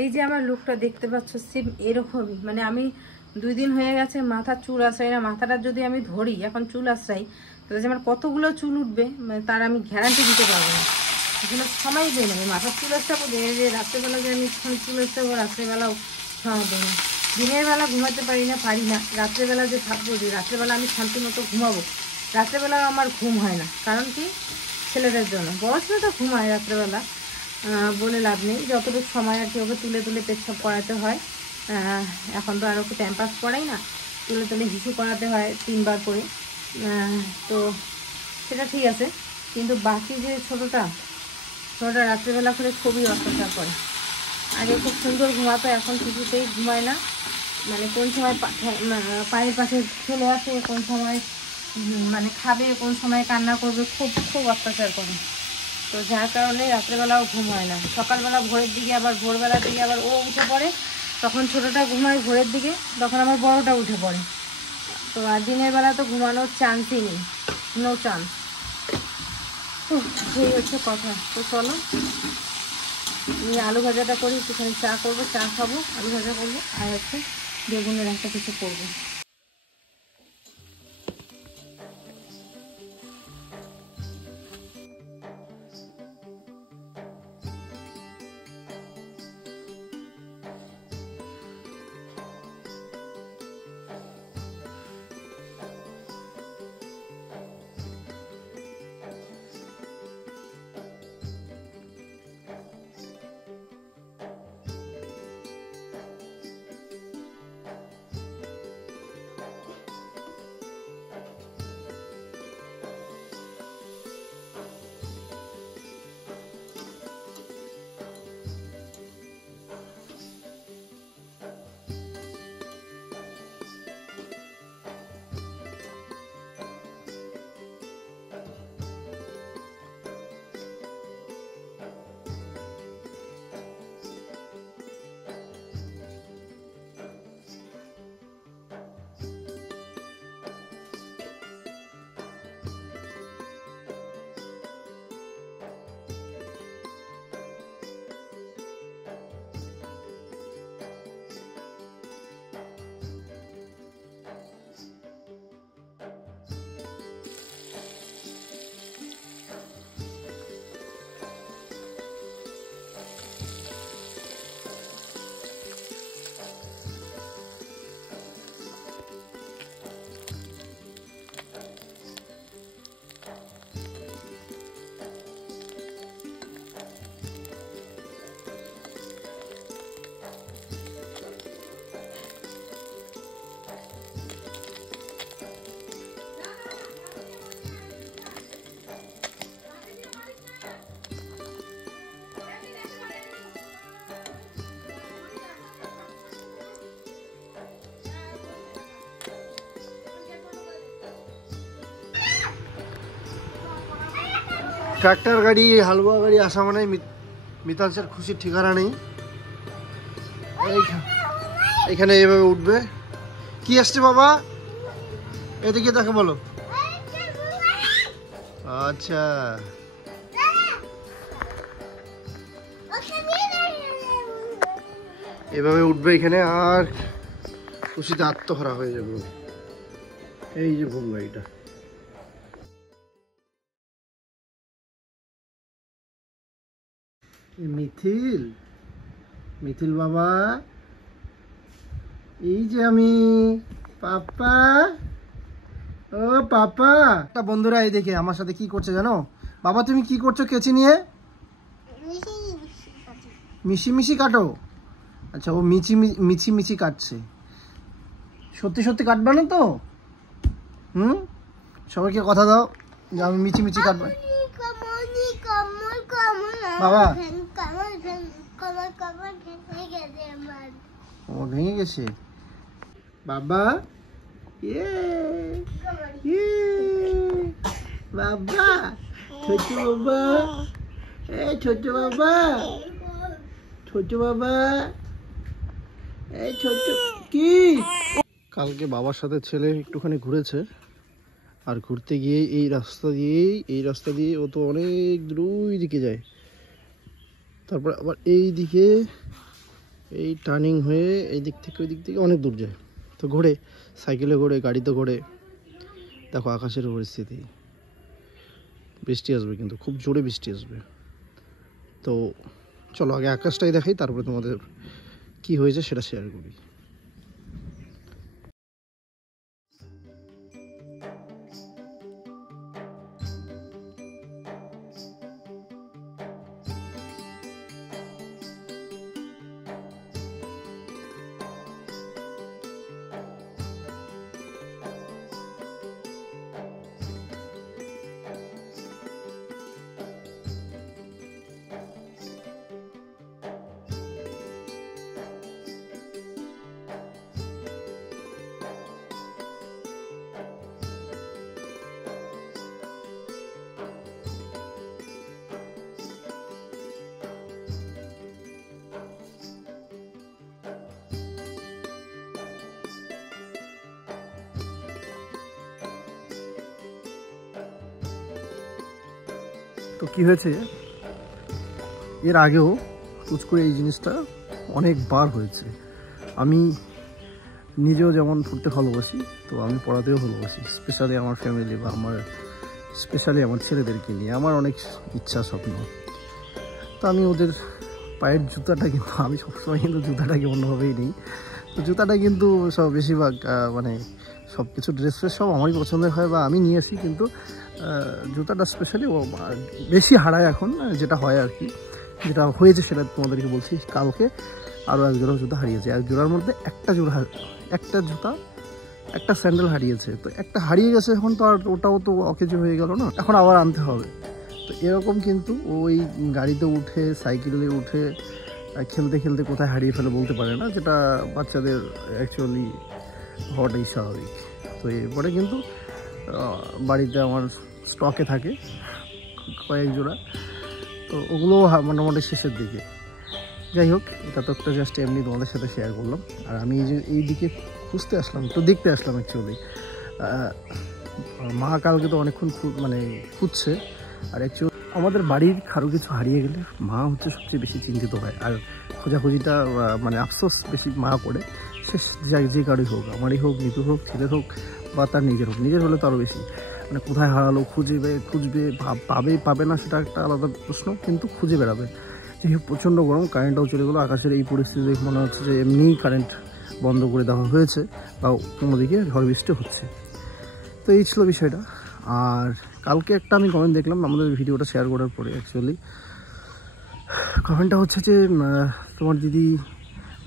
এই যে আমার লুকটা দেখতে পাচ্ছ সেম এরকমই, মানে আমি 2 দিন হয়ে গেছে মাথার চুল আশ্রাই না। মাথাটা যদি আমি ধরি এখন চুল আশ্রাই, তাহলে যে আমার কতগুলো চুল উঠবে মানে তার আমি গ্যারান্টি দিতে পারবো না। এগুলো সময় দেয় না, মাথার চুল আশ্রাবো যে রাত্রেবেলা যে আমি চুল আশ্রাবো, রাত্রেবেলাও সময় দেয় না। দিনের বেলা ঘুমাতে পারি না, রাত্রেবেলা যে থাকবো, যে রাত্রেবেলা আমি শান্তি মতো ঘুমাবো, রাত্রেবেলা আমার ঘুম হয় না। কারণ কি, ছেলেদের জন্য। বড় ছেলেটা ঘুমায় রাত্রেবেলা, বলে লাভ নেই। যতটুকু সময় আর কি ওকে তুলে তুলে পেচ্ছাপ করাতে হয়। এখন তো আর ওকে ট্যাম্পাস করাই না, তুলে তুলে হিসু করাতে হয় 3 বার করে। তো সেটা ঠিক আছে, কিন্তু বাকি যে ছোটোটা রাত্রেবেলা করে খুবই অত্যাচার করে। আগে খুব সুন্দর ঘুমাতো, এখন কিছুতেই ঘুমায় না। মানে কোন সময় পায়ের পাশে চলে আসে, কোন সময় মানে খাবে, কোন সময় কান্না করবে, খুব খুব অত্যাচার করে। তো যার কারণে রাত্রেবেলাও ঘুম হয় না। সকালবেলা ভোরের দিকে আবার ভোরবেলার দিকে আবার ও উঠে পড়ে, তখন ছোটোটা ঘুমায় ভোরের দিকে, তখন আমার বড়োটা উঠে পড়ে। তো আর দিনের বেলা তো ঘুমানোর চান্সই নেই, নো চান্স। সেই হচ্ছে কথা। তো চলো আমি আলু ভাজাটা করি, একটুখানি চা করবো, চা খাবো, আলু ভাজা করবো, আর হচ্ছে বেগুনের একটা কিছু করবো। ট্রাক্টর গাড়ি, হালুয়া গাড়ি আসা মানে মিতাল স্যার খুশির ঠিকানা নেই। এখানে এইভাবে উঠবে। কি আসছে বাবা, এদিকে দেখো বলো। আচ্ছা, এভাবে উঠবে এখানে, আর খুশিতে আত্মহারা হয়ে যাবে। এই যে ঘুম গাড়িটা, মিথিল, মিথিল বাবা, এই যে আমি পাপা, ও পাপা। বন্ধুরা এই দেখে আমার সাথে কি করছে জানো? বাবা তুমি কি করছো কেচি নিয়ে? মিশি মিশি কাটো। আচ্ছা, ও মিছি মিছি কাটছে। সত্যি সত্যি কাটবে না তো? সবাইকে কথা দাও যে আমি মিছি মিছি কাটবো। বাবা ও ভেঙে গেছে বাবা। বাবা ছোট বাবা, এই ছোট বাবা, ছোট বাবা, এই ছোট কি। কালকে বাবার সাথে ছেলে একটুখানি ঘুরেছে, আর ঘুরতে গিয়ে এই রাস্তা দিয়ে ও তো অনেক দূর দিকে যায়, তারপর আবার এই দিকে এই টার্নিং হয়ে এই দিক থেকে ওই দিক থেকে অনেক দূর যায়। তো ঘোরে, সাইকেলে ঘোরে, গাড়িতে ঘোরে। দেখো আকাশের পরিস্থিতি, বৃষ্টি আসবে, কিন্তু খুব জোরে বৃষ্টি আসবে। তো চলো আগে আকাশটাই দেখাই, তারপরে তোমাদের কি হয়েছে সেটা শেয়ার করি। তো কি হয়েছে, এর আগেও কুচ করে এই জিনিসটা অনেকবার হয়েছে। আমি নিজেও যেমন পড়তে ভালোবাসি, তো আমি পড়াতেও ভালোবাসি, স্পেশালি আমার ফ্যামিলি বা স্পেশালি আমার ছেলেদেরকে নিয়ে আমার অনেক ইচ্ছা স্বপ্ন। তো আমি ওদের পায়ের জুতাটা কিন্তু আমি সবসময় কিন্তু জুতাটাকে অন্যভাবেই নিই। তো জুতাটা কিন্তু সব বেশিরভাগ মানে সব কিছু ড্রেস ফ্রেস সব আমারই পছন্দের হয় বা আমি নিয়ে আসি, কিন্তু জুতাটা স্পেশালি ও বেশি হারায় এখন, যেটা হয় আর কি, যেটা হয়েছে সেটা তোমাদেরকে বলছি। কালকে আরও এক জোড়া জুতা হারিয়েছে, এক জোড়ার মধ্যে একটা জুতা একটা স্যান্ডেল হারিয়েছে। তো একটা হারিয়ে গেছে, এখন তো আর ওটাও তো অকেজো হয়ে গেল না, এখন আবার আনতে হবে। তো এরকম কিন্তু ওই গাড়িতে উঠে সাইকেলে উঠে খেলতে খেলতে কোথায় হারিয়ে ফেলে বলতে পারে না, যেটা বাচ্চাদের অ্যাকচুয়ালি হওয়াটাই স্বাভাবিক। তো এরপরে কিন্তু বাড়িতে আমার স্টকে থাকে কয়েক জোড়া, তো ওগুলো মোটামুটি শেষের দিকে। যাই হোক, এটা তো একটা জাস্ট এমনি তোমাদের সাথে শেয়ার করলাম। আর আমি এই দিকে খুঁজতে আসলাম, তো দেখতে আসলাম অ্যাকচুয়ালি। মা কালকে তো অনেকক্ষণ মানে খুঁজছে। আর অ্যাকচুয়ালি আমাদের বাড়ির কারো কিছু হারিয়ে গেলে মা হচ্ছে সবচেয়ে বেশি চিন্তিত হয়, আর খোঁজাখুঁজিটা মানে আফসোস বেশি মা করে। সে যে কারোই হোক, আমারই হোক, নিতুর হোক, ছেলের হোক বা তার নিজের হোক, নিজের হলে তো আরও বেশি, মানে কোথায় হারালো খুঁজবে পাবে না সেটা একটা আলাদা প্রশ্ন, কিন্তু খুঁজে বেড়াবে। যেহেতু প্রচণ্ড গরম, কারেন্টটাও চলে গেলো। আকাশের এই পরিস্থিতি দেখে মনে হচ্ছে যে এমনিই কারেন্ট বন্ধ করে দেওয়া হয়েছে বা অন্যদিকে ঝড় বৃষ্টি হচ্ছে। তো এই ছিল বিষয়টা। আর কালকে একটা আমি কমেন্ট দেখলাম আমাদের ভিডিওটা শেয়ার করার পরে। অ্যাকচুয়ালি কমেন্টটা হচ্ছে যে তোমার দিদি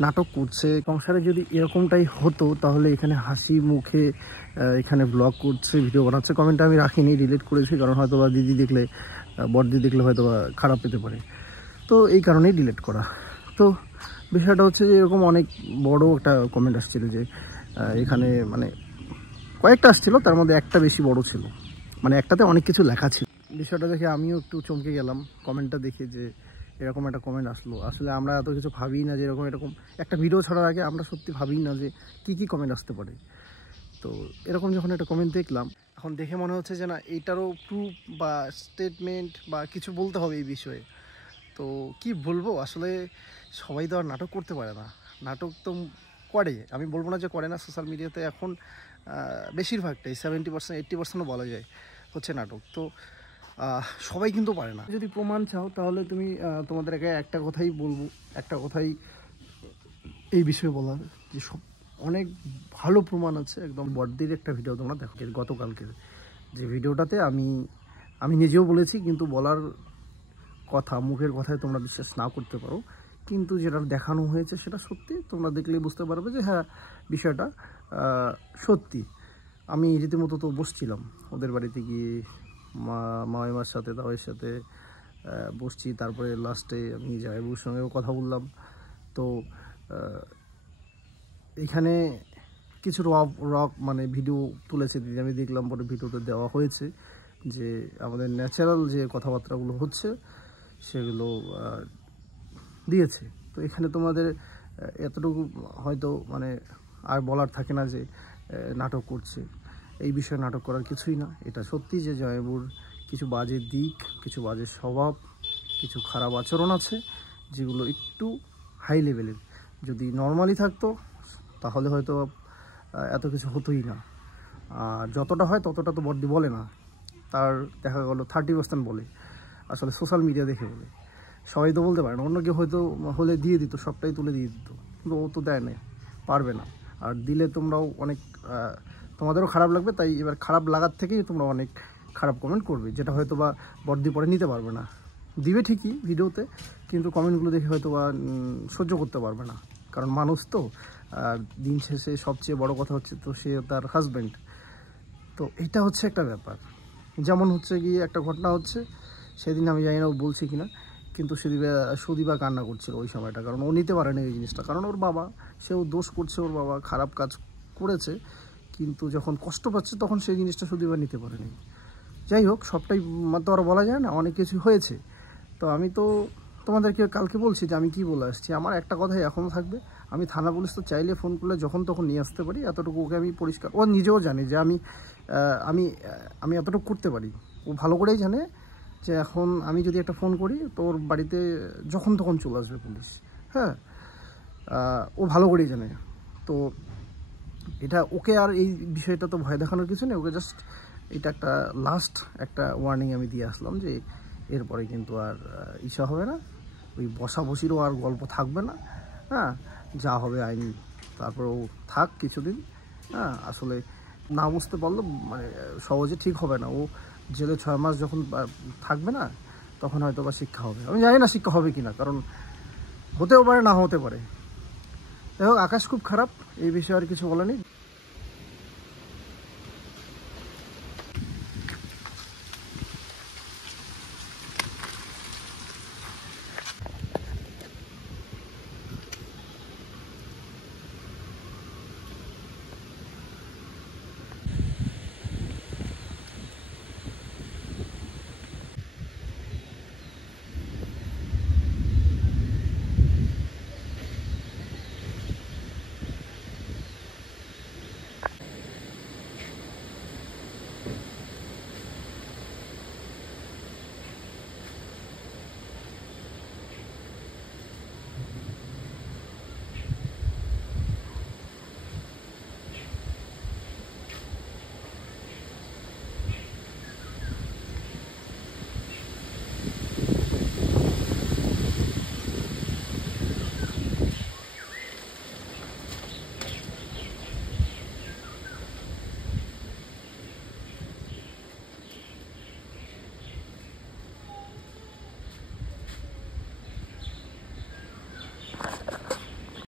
নাটক করছে, সংসারে যদি এরকমটাই হতো তাহলে এখানে হাসি মুখে এখানে ব্লগ করছে, ভিডিও বানাচ্ছে। কমেন্টটা আমি রাখিনি, ডিলিট করেছি, কারণ হয়তো বা দিদি দেখলে, বড়দি দেখলে হয়তো বা খারাপ পেতে পারে, তো এই কারণেই ডিলিট করা। তো বিষয়টা হচ্ছে যে এরকম অনেক বড় একটা কমেন্ট আসছিল, যে এখানে মানে কয়েকটা আসছিল, তার মধ্যে একটা বেশি বড় ছিল, মানে একটাতে অনেক কিছু লেখা ছিল। বিষয়টা দেখে আমিও একটু চমকে গেলাম কমেন্টটা দেখে, যে এরকম একটা কমেন্ট আসলো। আসলে আমরা এত কিছু ভাবি না যে এরকম একটা ভিডিও ছাড়ার আগে আমরা সত্যি ভাবি না যে কি কমেন্ট আসতে পারে। তো এরকম যখন একটা কমেন্ট দেখলাম, এখন দেখে মনে হচ্ছে যে না, এইটারও প্রুফ বা স্টেটমেন্ট বা কিছু বলতে হবে এই বিষয়ে। তো কি বলবো, আসলে সবাই তো আর নাটক করতে পারে না। নাটক তো করে, আমি বলবো না যে করে না। সোশ্যাল মিডিয়াতে এখন বেশিরভাগটাই 70% 80%ও বলা যায় হচ্ছে নাটক। তো সবাই কিন্তু পারে না। যদি প্রমাণ চাও তাহলে তুমি তোমাদেরকে একটা কথাই বলবো, একটা কথাই এই বিষয়ে বলার, যে সব অনেক ভালো প্রমাণ আছে। একদম বড়দির একটা ভিডিও তোমরা দেখো, গতকালকের যে ভিডিওটাতে আমি নিজেও বলেছি, কিন্তু বলার কথা, মুখের কথায় তোমরা বিশ্বাস না করতে পারো, কিন্তু যেটা দেখানো হয়েছে সেটা সত্যি। তোমরা দেখলেই বুঝতে পারবে যে হ্যাঁ, বিষয়টা সত্যি। আমি রীতিমতো তো বসছিলাম ওদের বাড়িতে গিয়ে, মায়ের সাথে, দাওয়ের সাথে বসছি। তারপরে লাস্টে আমি জায়বুর সঙ্গেও কথা বললাম। তো এখানে কিছু রক মানে ভিডিও তুলেছে দিদি, আমি দেখলাম, পরে ভিডিওতে দেওয়া হয়েছে যে আমাদের ন্যাচারাল যে কথাবার্তাগুলো হচ্ছে সেগুলো দিয়েছে। তো এখানে তোমাদের এতটুকু হয়তো মানে আর বলার থাকে না যে নাটক করছে। এই বিষয়ে নাটক করার কিছুই না। এটা সত্যি যে জয়বুর কিছু বাজে দিক, কিছু বাজে স্বভাব, কিছু খারাপ আচরণ আছে, যেগুলো একটু হাই লেভেলের, যদি নর্মালি থাকতো তাহলে হয়তো এত কিছু হতোই না। যতটা হয় ততটা তো বর্দি বলে না, তার দেখা গেলো 30% বলে, আসলে সোশ্যাল মিডিয়া দেখে বলে। সবাই তো বলতে পারে না, অন্য কেউ হয়তো হলে দিয়ে দিত, সবটাই তুলে দিয়ে দিত, কিন্তু ও তো দেয় না, পারবে না। আর দিলে তোমরাও অনেক তোমাদেরও খারাপ লাগবে, তাই এবার খারাপ লাগার থেকেই তোমরা অনেক খারাপ কমেন্ট করবে, যেটা হয়তো বা বর্দি পরে নিতে পারবে না। দিবে ঠিকই ভিডিওতে, কিন্তু কমেন্টগুলো দেখে হয়তো বা সহ্য করতে পারবে না, কারণ মানুষ তো। আর দিন শেষে সবচেয়ে বড় কথা হচ্ছে তো সে তার হাজব্যান্ড। তো এটা হচ্ছে একটা ব্যাপার। যেমন হচ্ছে গিয়ে একটা ঘটনা হচ্ছে, সেদিন আমি জানি না ও বলছি কিনা, কিন্তু সুদীপা কান্না করছিল ওই সময়টা, কারণ ও নিতে পারেনি ওই জিনিসটা, কারণ ওর বাবা, সেও দোষ করছে, ওর বাবা খারাপ কাজ করেছে, কিন্তু যখন কষ্ট পাচ্ছে তখন সেই জিনিসটা সুদীপা নিতে পারেনি। যাই হোক, সবটাই তো আর বলা যায় না, অনেক কিছু হয়েছে। তো আমি তো তোমাদেরকে কালকে বলছি যে আমি কি বলে আসছি, আমার একটা কথাই এখনও থাকবে, আমি থানা পুলিশ তো চাইলে ফোন করলে যখন তখন নিয়ে আসতে পারি, এতটুকু ওকে আমি পরিষ্কার, ও নিজেও জানে যে আমি এতটুকু করতে পারি। ও ভালো করেই জানে যে এখন আমি যদি একটা ফোন করি তো ওর বাড়িতে যখন তখন চলে আসবে পুলিশ। হ্যাঁ, ও ভালো করেই জানে। তো এটা ওকে আর এই বিষয়টা তো ভয় দেখানোর কিছু নেই, ওকে জাস্ট এটা একটা লাস্ট একটা ওয়ার্নিং আমি দিয়ে আসলাম যে এরপরে কিন্তু আর ইচ্ছা হবে না, ওই বসাবসিরও আর গল্প থাকবে না। হ্যাঁ, যা হবে আইনি, তারপর ও থাক কিছুদিন। হ্যাঁ, আসলে না বুঝতে পারলো মানে সহজে ঠিক হবে না, ও জেলে 6 মাস যখন থাকবে না তখন হয়তো বা শিক্ষা হবে। আমি জানি না শিক্ষা হবে কি না, কারণ হতেও পারে না হতে পারে। যাই হোক, আকাশ খুব খারাপ, এই বিষয়ে আর কিছু বলা নেই।